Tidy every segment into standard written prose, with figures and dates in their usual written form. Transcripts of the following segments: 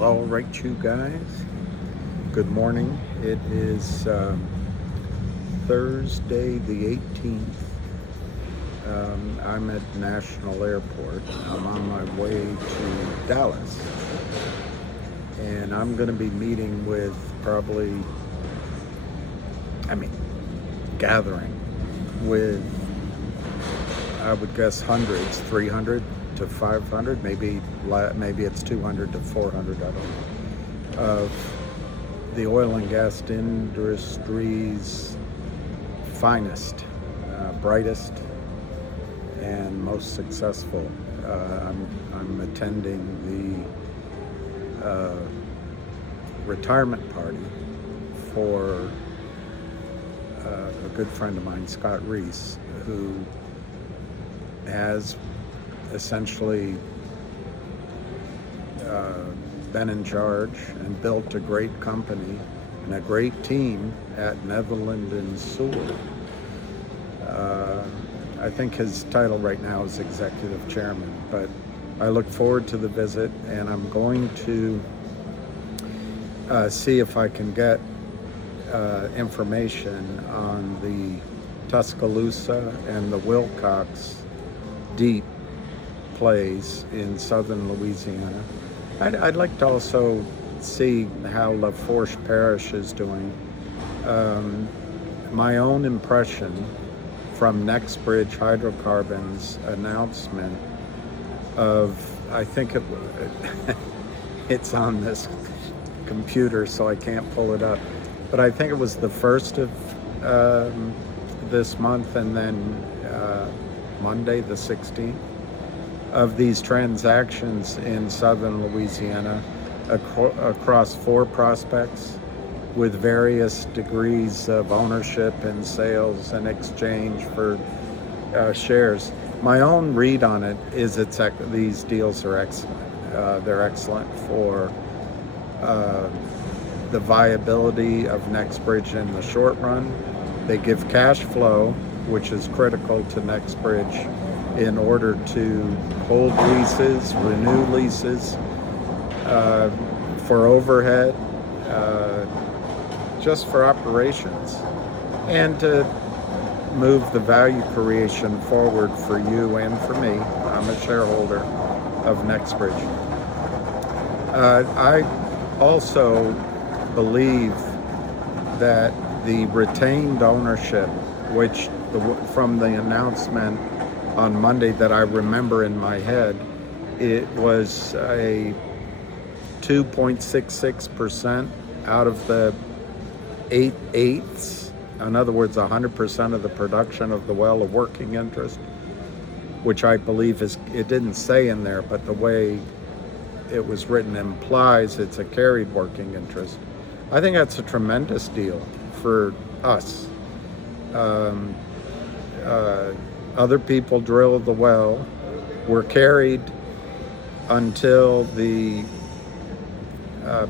All right, you guys. Good morning. It is Thursday the 18th. I'm at National Airport. I'm on my way to Dallas. And I'm going to be meeting with gathering with, I would guess, hundreds, 300 to 500, maybe it's 200 to 400, I don't know, of the oil and gas industry's finest, brightest, and most successful. I'm attending the retirement party for a good friend of mine, Scott Reese, who has essentially been in charge and built a great company and a great team at Netherland and Sewell. I think his title right now is executive chairman, but I look forward to the visit, and I'm going to see if I can get information on the Tuscaloosa and the Wilcox deep plays in southern Louisiana. I'd like to also see how Lafourche Parish is doing. My own impression from NextBridge Hydrocarbons announcement of, I think it's on this computer, so I can't pull it up, but I think it was the 1st of this month, and then Monday the 16th, of these transactions in southern Louisiana across 4 prospects with various degrees of ownership and sales and exchange for shares. My own read on it is these deals are excellent. They're excellent for the viability of NextBridge in the short run. They give cash flow, which is critical to NextBridge in order to hold leases, renew leases, for overhead, just for operations, and to move the value creation forward for you and for me. I'm a shareholder of NextBridge. I also believe that the retained ownership, which from the announcement on Monday that I remember in my head, it was a 2.66% out of the 8/8. In other words, 100% of the production of the well of working interest, which I believe it didn't say in there, but the way it was written implies it's a carried working interest. I think that's a tremendous deal for us. Other people drilled the well, were carried until the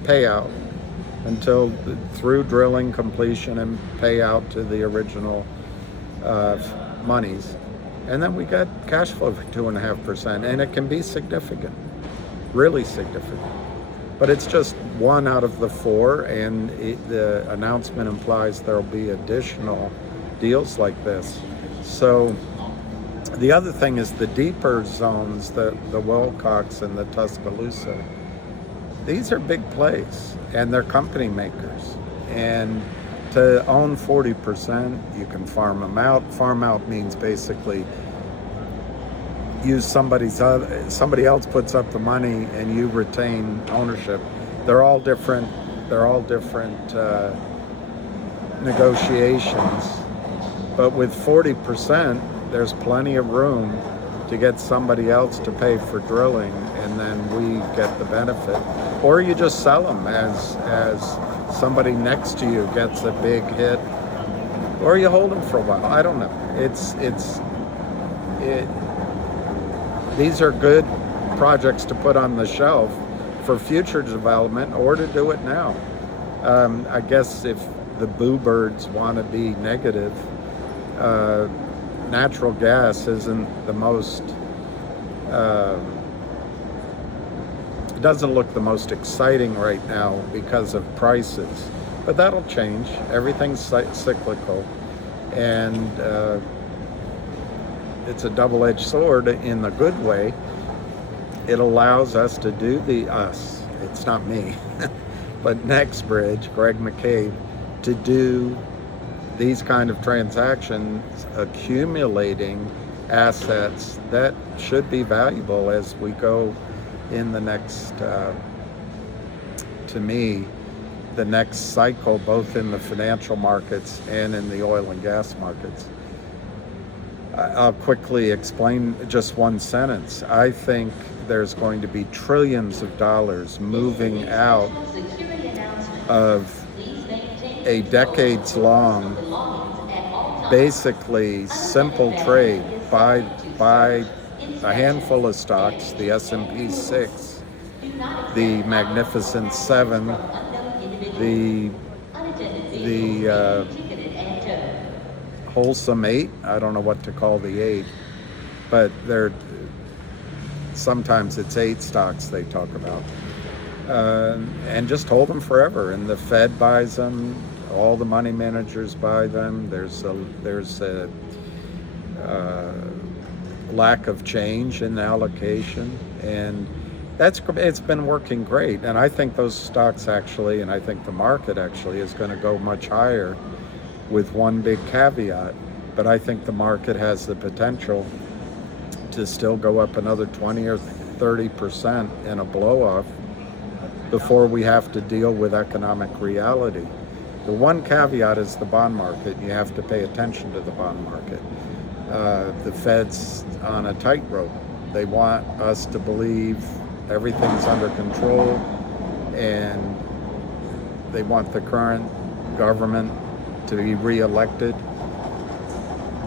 payout, through drilling, completion, and payout to the original monies. And then we got cash flow for 2.5%, and it can be significant, really significant. But it's just 1 out of the 4, and the announcement implies there'll be additional deals like this. So the other thing is the deeper zones, the Wilcox and the Tuscaloosa. These are big plays, and they're company makers. And to own 40%, you can farm them out. Farm out means basically use somebody else puts up the money and you retain ownership. They're all different negotiations, but with 40%, there's plenty of room to get somebody else to pay for drilling, and then we get the benefit. Or you just sell them as somebody next to you gets a big hit, or you hold them for a while. I don't know. These are good projects to put on the shelf for future development, or to do it now. I guess if the boo birds want to be negative, natural gas isn't the most doesn't look the most exciting right now because of prices, but that'll change. Everything's cyclical, and it's a double-edged sword in the good way. It allows us to do it's not me, but NextBridge, Greg McCabe, to do these kind of transactions, accumulating assets that should be valuable as we go in the next, to me, the next cycle, both in the financial markets and in the oil and gas markets. I'll quickly explain just one sentence. I think there's going to be trillions of dollars moving out of a decades-long, basically simple trade. Buy a handful of stocks, the S&P 6, the Magnificent 7, the Wholesome 8. I don't know what to call the 8, but sometimes it's 8 stocks they talk about, and just hold them forever. And the Fed buys them, all the money managers buy them. There's a lack of change in the allocation, and it's been working great. And I think those stocks actually, and I think the market actually is going to go much higher, with one big caveat. But I think the market has the potential to still go up another 20 or 30% in a blow-off before we have to deal with economic reality. The one caveat is the bond market. You have to pay attention to the bond market. The Fed's on a tightrope. They want us to believe everything's under control, and they want the current government to be re-elected.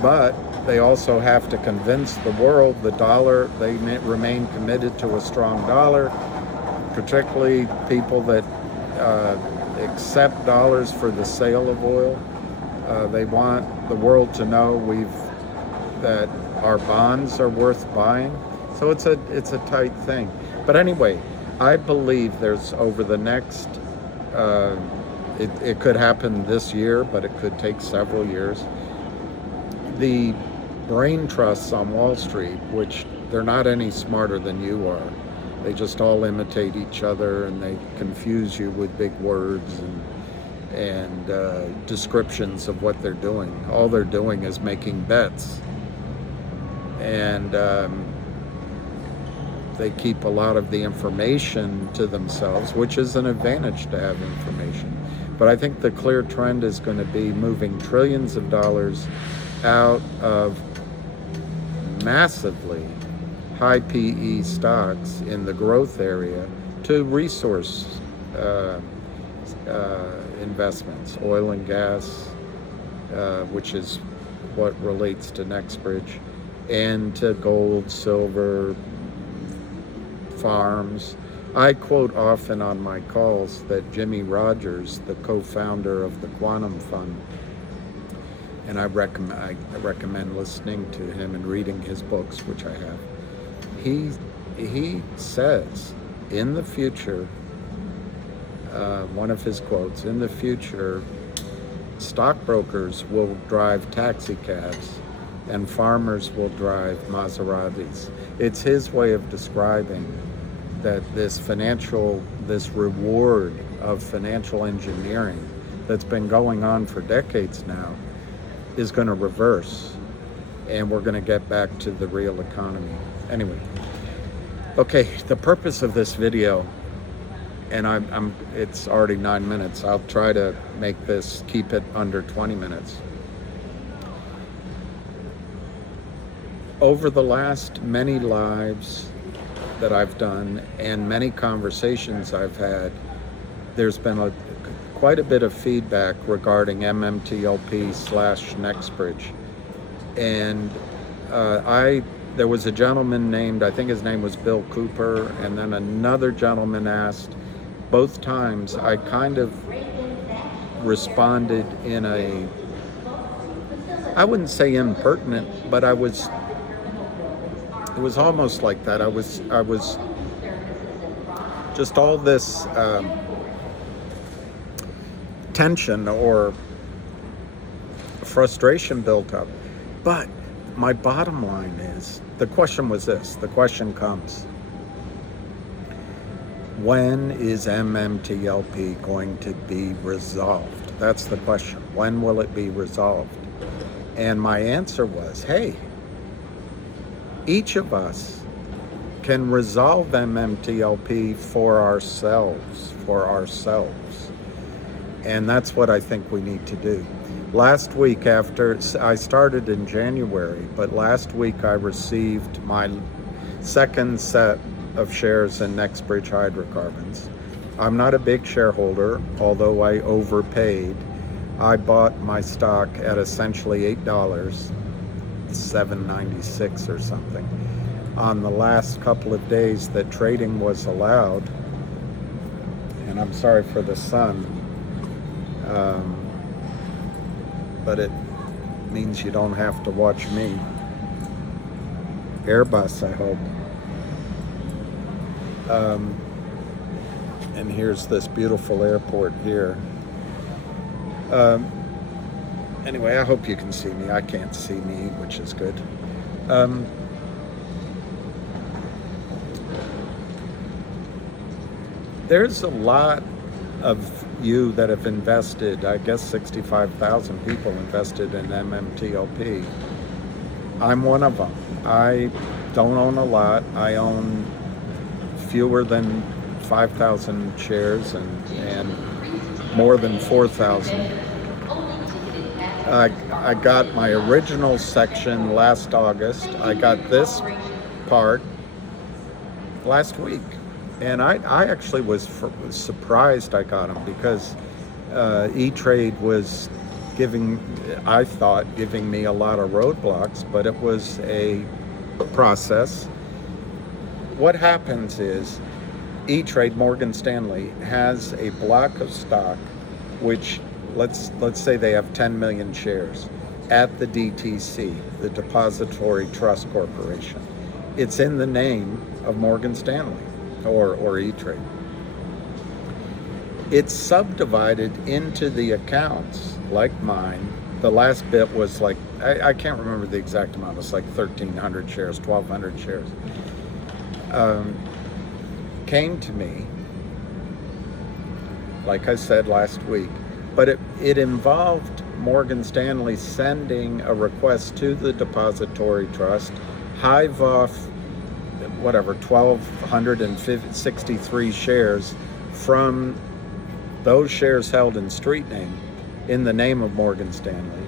But they also have to convince the world the dollar, they remain committed to a strong dollar, particularly people that accept dollars for the sale of oil. They want the world to know that our bonds are worth buying. So it's a tight thing. But anyway, I believe there's over the next, it could happen this year, but it could take several years. The brain trusts on Wall Street, which they're not any smarter than you are. They just all imitate each other, and they confuse you with big words and descriptions of what they're doing. All they're doing is making bets. And they keep a lot of the information to themselves, which is an advantage to have information. But I think the clear trend is going to be moving trillions of dollars out of massively high PE stocks in the growth area to resource investments, oil and gas, which is what relates to NextBridge, and to gold, silver, farms. I quote often on my calls that Jimmy Rogers, the co-founder of the Quantum Fund, and I recommend listening to him and reading his books, which I have. He says, in the future, one of his quotes, in the future, stockbrokers will drive taxi cabs and farmers will drive Maseratis. It's his way of describing that this reward of financial engineering that's been going on for decades now is going to reverse, and we're going to get back to the real economy. Anyway, okay, the purpose of this video, and it's already 9 minutes. I'll try to keep it under 20 minutes. Over the last many lives that I've done and many conversations I've had, there's been quite a bit of feedback regarding MMTLP/NextBridge. And there was a gentleman named, I think his name was Bill Cooper, and then another gentleman asked. Both times I kind of responded in I wouldn't say impertinent, but it was almost like that. I was just all this tension or frustration built up. But my bottom line is, the question was this, the question comes, when is MMTLP going to be resolved? That's the question. When will it be resolved? And my answer was, hey, each of us can resolve MMTLP for ourselves. And that's what I think we need to do. Last week, after I started in January, but last week I received my second set of shares in NextBridge Hydrocarbons. I'm not a big shareholder, although I overpaid. I bought my stock at essentially $8, $7.96 or something, on the last couple of days that trading was allowed. And I'm sorry for the sun, but it means you don't have to watch me. Airbus, I hope. And here's this beautiful airport here. Anyway, I hope you can see me. I can't see me, which is good. There's a lot of you that have invested. I guess 65,000 people invested in MMTLP. I'm one of them. I don't own a lot. I own fewer than 5,000 shares and more than 4,000. I got my original section last August. I got this part last week. And I actually was surprised I got them, because E-Trade was I thought, giving me a lot of roadblocks, but it was a process. What happens is E-Trade, Morgan Stanley, has a block of stock, which let's say they have 10 million shares at the DTC, the Depository Trust Corporation. It's in the name of Morgan Stanley or E-Trade. It's subdivided into the accounts like mine. The last bit was like, I can't remember the exact amount. It's like 1,300 shares, 1,200 shares. Came to me, like I said last week, but it involved Morgan Stanley sending a request to the depository trust, hive off, whatever, 1,263 shares from those shares held in street name in the name of Morgan Stanley,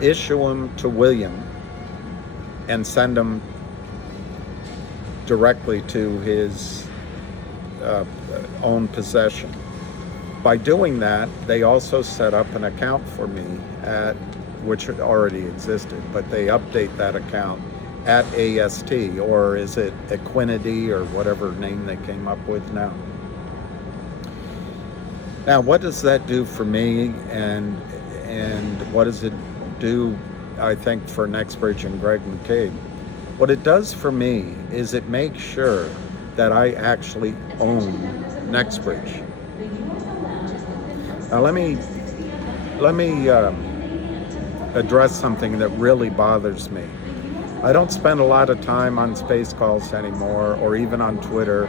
issue them to William, and send them directly to his own possession. By doing that, they also set up an account for me which already existed, but they update that account at AST, or is it Equinity, or whatever name they came up with now. Now, what does that do for me, and what does it do, I think, for NextBridge and Greg McCabe? What it does for me is it makes sure that I actually own NextBridge. Now, let me address something that really bothers me. I don't spend a lot of time on space calls anymore, or even on Twitter,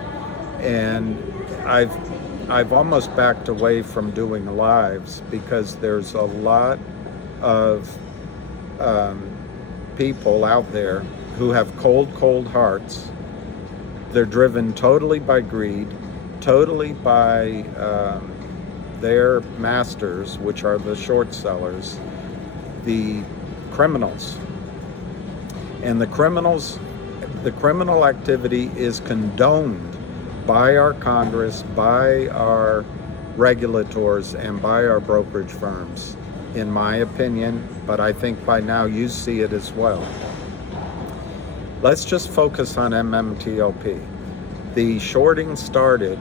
and I've almost backed away from doing lives, because there's a lot of people out there who have cold hearts. They're driven totally by greed, totally by their masters, which are the short sellers, the criminals. And the criminal activity is condoned by our Congress, by our regulators, and by our brokerage firms, in my opinion, but I think by now you see it as well. Let's just focus on MMTLP. The shorting started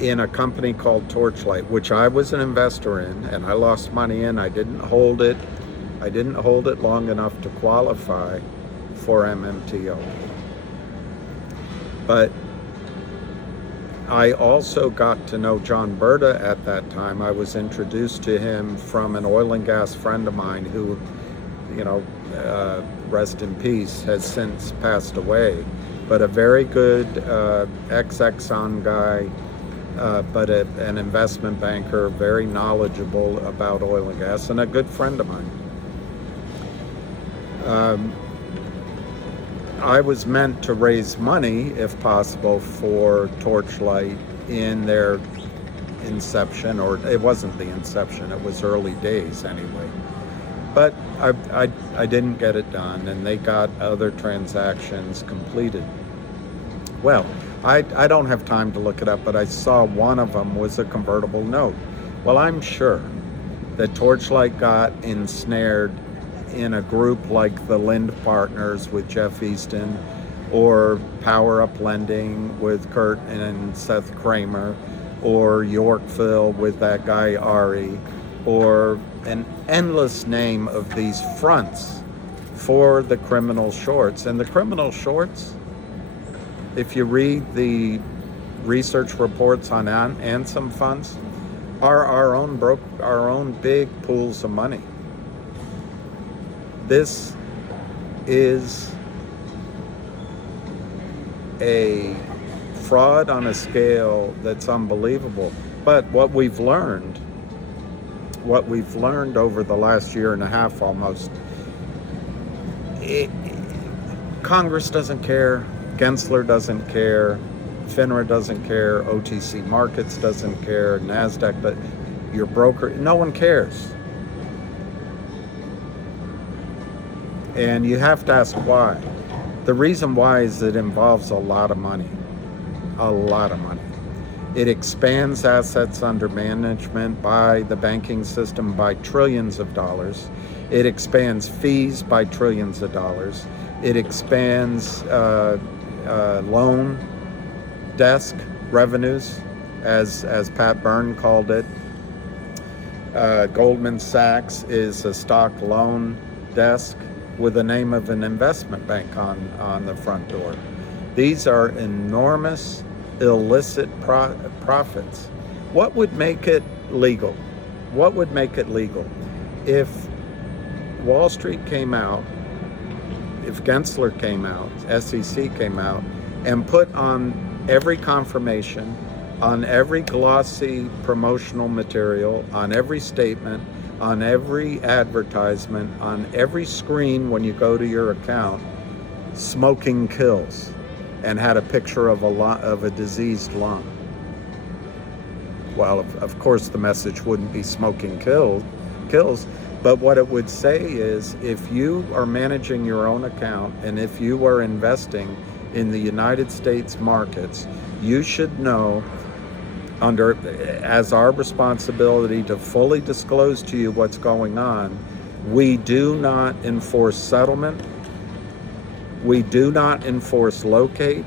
in a company called Torchlight, which I was an investor in, and I lost money in. I didn't hold it long enough to qualify for MMTLP. But I also got to know John Berta at that time. I was introduced to him from an oil and gas friend of mine who, rest in peace, has since passed away. But a very good ex-Exxon guy, but an investment banker, very knowledgeable about oil and gas, and a good friend of mine. I was meant to raise money, if possible, for Torchlight in their inception, or it wasn't the inception, it was early days anyway. But I didn't get it done, and they got other transactions completed. Well, I don't have time to look it up, but I saw one of them was a convertible note. Well, I'm sure that Torchlight got ensnared in a group like the Lind Partners with Jeff Easton, or Power Up Lending with Kurt and Seth Kramer, or Yorkville with that guy Ari, or an endless name of these fronts for the criminal shorts. And the criminal shorts, if you read the research reports on Ansem funds, are our own big pools of money. This is a fraud on a scale that's unbelievable. But what we've learned over the last year and a half almost, Congress doesn't care, Gensler doesn't care, FINRA doesn't care, OTC Markets doesn't care, NASDAQ, but your broker, no one cares. And you have to ask why. The reason why is it involves a lot of money. A lot of money. It expands assets under management by the banking system by trillions of dollars. It expands fees by trillions of dollars. It expands loan desk revenues, as Pat Byrne called it. Goldman Sachs is a stock loan desk with the name of an investment bank on the front door. These are enormous illicit profits. What would make it legal? What would make it legal? If Wall Street came out, if Gensler came out, SEC came out, and put on every confirmation, on every glossy promotional material, on every statement, on every advertisement, on every screen when you go to your account, smoking kills, and had a picture of a diseased lung. Well, of course, the message wouldn't be smoking kills, but what it would say is, if you are managing your own account and if you are investing in the United States markets, you should know, as our responsibility to fully disclose to you what's going on, we do not enforce settlement. We do not enforce locate.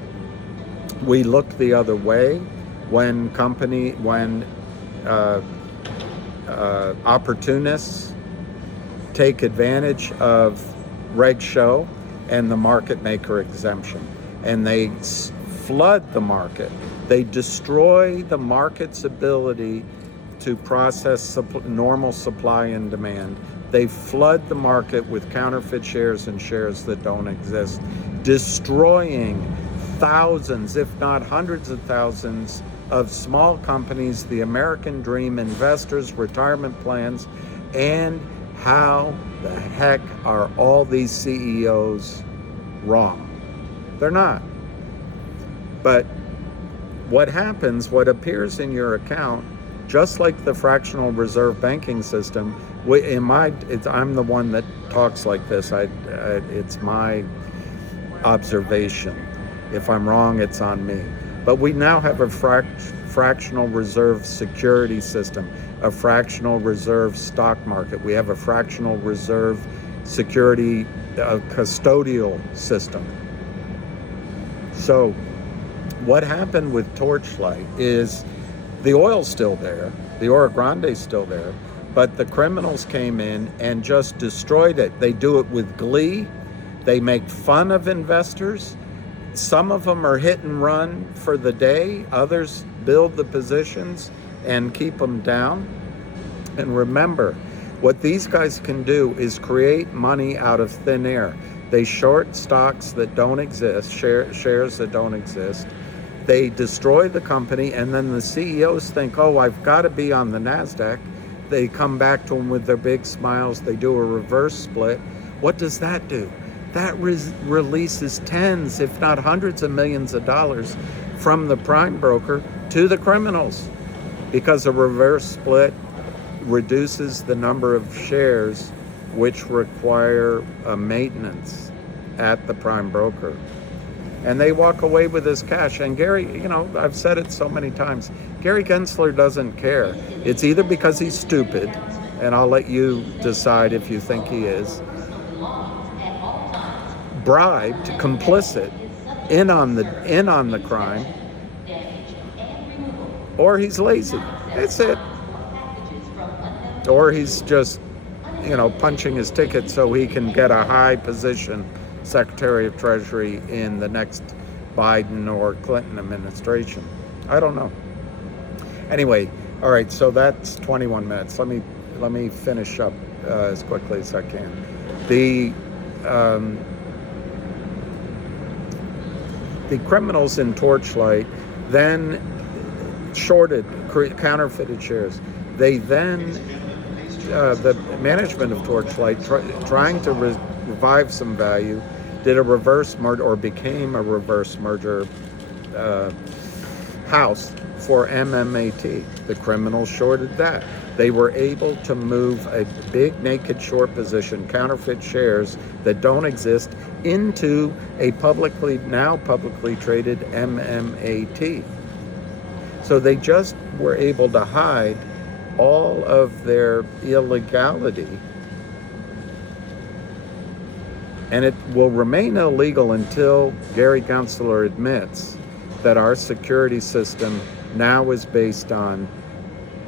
We look the other way when opportunists take advantage of Reg Show and the market maker exemption, and they flood the market. They destroy the market's ability to process normal supply and demand. They flood the market with counterfeit shares and shares that don't exist, destroying thousands, if not hundreds of thousands, of small companies, the American dream, investors, retirement plans. And how the heck are all these CEOs wrong? They're not. But what happens, what appears in your account, just like the fractional reserve banking system, I'm the one that talks like this. It's my observation. If I'm wrong, it's on me. But we now have a fractional reserve security system, a fractional reserve stock market. We have a fractional reserve security custodial system. So what happened with Torchlight is the oil's still there, the Oro Grande's still there, but the criminals came in and just destroyed it. They do it with glee. They make fun of investors. Some of them are hit and run for the day. Others build the positions and keep them down. And remember, what these guys can do is create money out of thin air. They short stocks that don't exist, shares that don't exist. They destroy the company, and then the CEOs think, oh, I've got to be on the NASDAQ. They come back to them with their big smiles. They do a reverse split. What does that do? That releases tens, if not hundreds of millions of dollars from the prime broker to the criminals, because a reverse split reduces the number of shares which require a maintenance at the prime broker. And they walk away with this cash. And Gary, I've said it so many times, Gary Gensler doesn't care. It's either because he's stupid, and I'll let you decide if you think he is, bribed, complicit, in on the crime, or he's lazy. That's it. Or he's just, punching his ticket so he can get a high position Secretary of Treasury in the next Biden or Clinton administration. I don't know. Anyway, all right, so that's 21 minutes. Let me finish up as quickly as I can. The criminals in Torchlight then shorted, counterfeited shares. They then, the management of Torchlight, trying to revive some value, did a reverse merger, or became a reverse merger house for MMAT. The criminals shorted that. They were able to move a big naked short position, counterfeit shares that don't exist, into a publicly traded MMAT. So they just were able to hide all of their illegality, and it will remain illegal until Gary Gensler admits that our security system now is based on,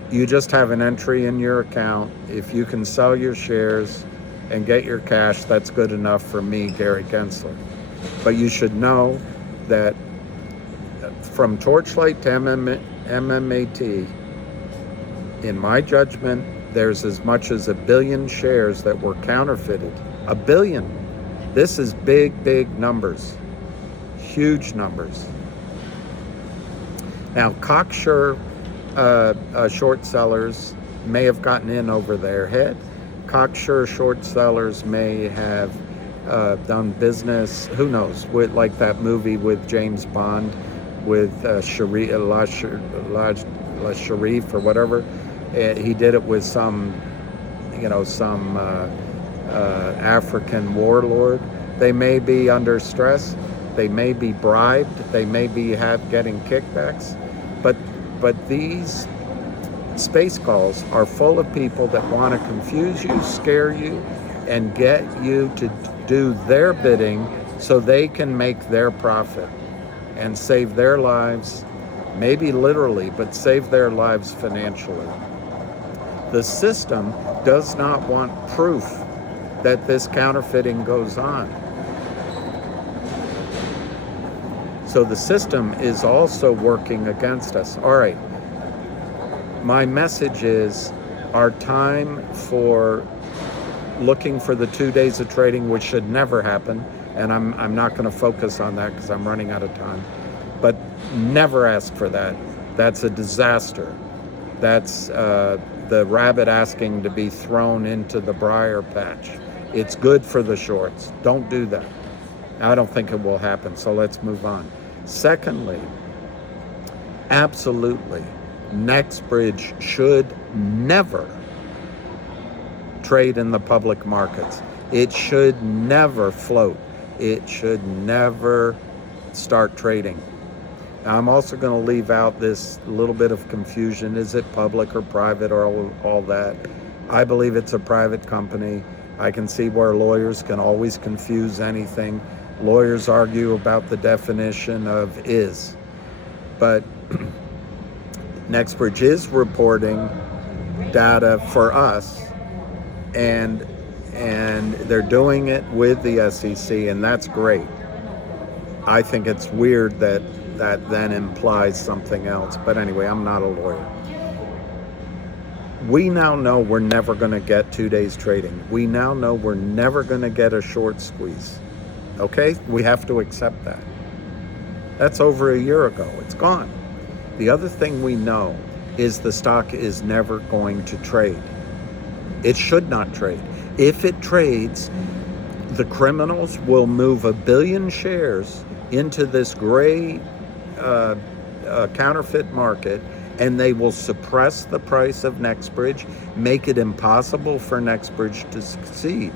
you just have an entry in your account. If you can sell your shares and get your cash, that's good enough for me, Gary Gensler. But you should know that from Torchlight to MMAT, in my judgment, there's as much as 1 billion shares that were counterfeited. 1 billion. This is big, big numbers. Huge numbers. Now, cocksure short sellers may have gotten in over their head. Cocksure short sellers may have done business, who knows, with like that movie with James Bond, with Sharif or whatever. He did it with some African warlord. They may be under stress. They may be bribed. They may be getting kickbacks. But these space calls are full of people that want to confuse you, scare you, and get you to do their bidding so they can make their profit and save their lives, maybe literally, but save their lives financially. The system does not want proof that this counterfeiting goes on. So the system is also working against us. All right. My message is, our time for looking for the 2 days of trading, which should never happen, and I'm not going to focus on that because I'm running out of time, but never ask for that. That's a disaster. That's the rabbit asking to be thrown into the briar patch. It's good for the shorts. Don't do that. I don't think it will happen, so let's move on. Secondly, absolutely, NextBridge should never trade in the public markets. It should never float. It should never start trading. Now, I'm also going to leave out this little bit of confusion. Is it public or private or all that? I believe it's a private company. I can see where lawyers can always confuse anything. Lawyers argue about the definition of is. But NextBridge is reporting data for us, and they're doing it with the SEC, and that's great. I think it's weird that that then implies something else. But anyway, I'm not a lawyer. We now know we're never going to get 2 days trading. We now know we're never going to get a short squeeze. Okay? We have to accept that. That's over a year ago. It's gone. The other thing we know is the stock is never going to trade. It should not trade. If it trades, the criminals will move 1 billion shares into this gray counterfeit market, and they will suppress the price of NextBridge, make it impossible for NextBridge to succeed.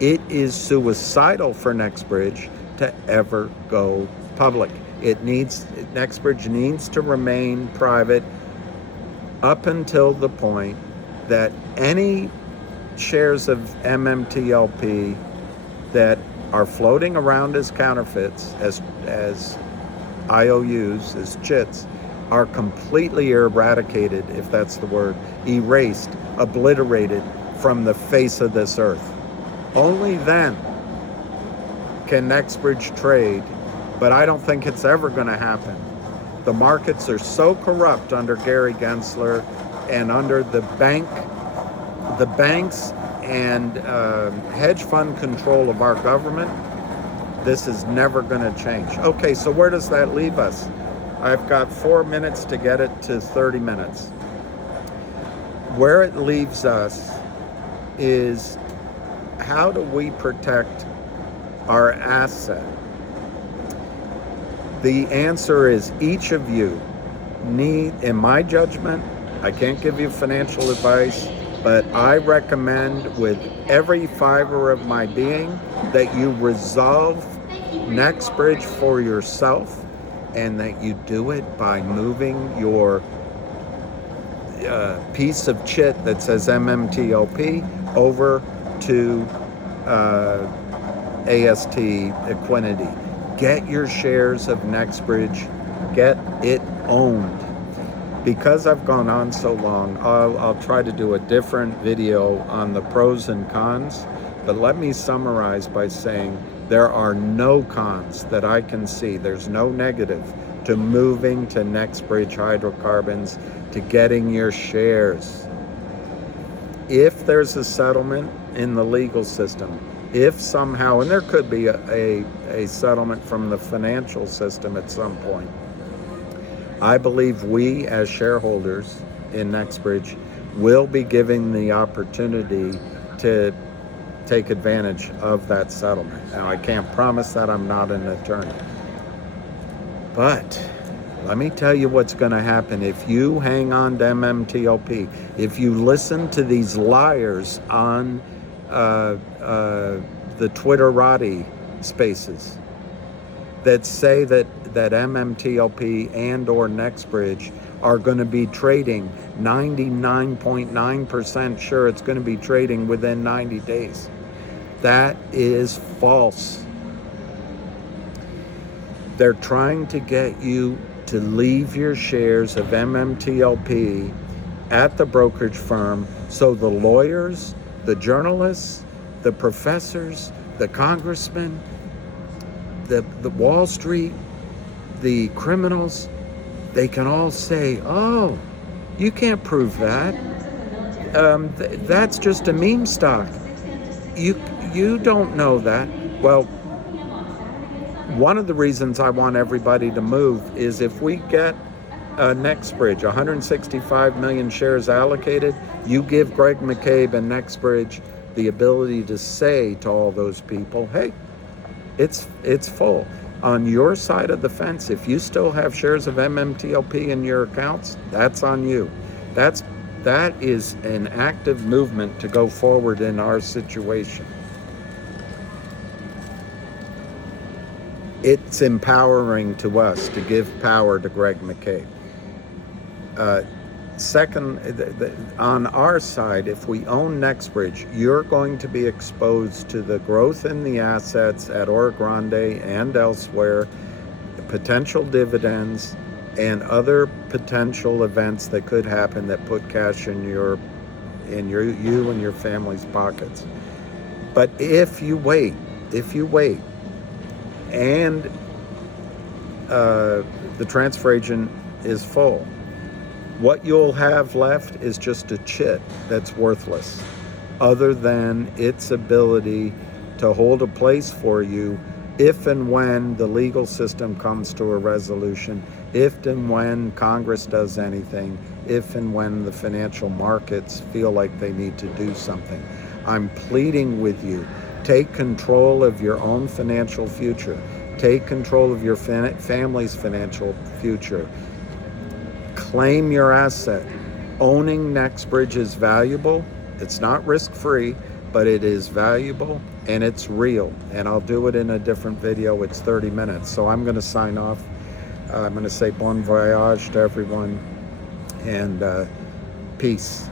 It is suicidal for NextBridge to ever go public. NextBridge needs to remain private up until the point that any shares of MMTLP that are floating around as counterfeits, as IOUs, as chits, are completely eradicated, if that's the word, erased, obliterated from the face of this earth. Only then can NextBridge trade, but I don't think it's ever going to happen. The markets are so corrupt under Gary Gensler and under the banks and hedge fund control of our government. This is never going to change. Okay, so where does that leave us? I've got 4 minutes to get it to 30 minutes. Where it leaves us is, how do we protect our asset? The answer is each of you need, in my judgment, I can't give you financial advice, but I recommend with every fiber of my being that you resolve NextBridge for yourself, and that you do it by moving your piece of chit that says MMTLP over to AST Equinity. Get your shares of NextBridge. Get it owned. Because I've gone on so long, I'll try to do a different video on the pros and cons, but let me summarize by saying there are no cons that I can see. There's no negative to moving to NextBridge Hydrocarbons, to getting your shares. If there's a settlement in the legal system, if somehow, and there could be a settlement from the financial system at some point, I believe we as shareholders in NextBridge will be given the opportunity to take advantage of that settlement. Now, I can't promise that, I'm not an attorney. But let me tell you what's going to happen if you hang on to MMTLP. If you listen to these liars on the Twitterati spaces that say that MMTLP and or NextBridge are going to be trading 99.9% sure it's going to be trading within 90 days. That is false. They're trying to get you to leave your shares of MMTLP at the brokerage firm so the lawyers, the journalists, the professors, the congressmen, the Wall Street, the criminals, they can all say, oh, you can't prove that. That's just a meme stock. You don't know that. Well, one of the reasons I want everybody to move is if we get NextBridge, 165 million shares allocated, you give Greg McCabe and NextBridge the ability to say to all those people, hey, it's full. On your side of the fence, if you still have shares of MMTLP in your accounts, that's on you. That is an active movement to go forward in our situation. It's empowering to us to give power to Greg McCabe. Second, on our side, if we own NextBridge, you're going to be exposed to the growth in the assets at Oro Grande and elsewhere, potential dividends, and other potential events that could happen that put cash in you and your family's pockets. But if you wait, and the transfer agent is full. What you'll have left is just a chit that's worthless, other than its ability to hold a place for you if and when the legal system comes to a resolution, if and when Congress does anything, if and when the financial markets feel like they need to do something. I'm pleading with you, take control of your own financial future. Take control of your family's financial future. Claim your asset. Owning NextBridge is valuable. It's not risk-free, but it is valuable and it's real. And I'll do it in a different video. It's 30 minutes. So I'm going to sign off. I'm going to say bon voyage to everyone and peace.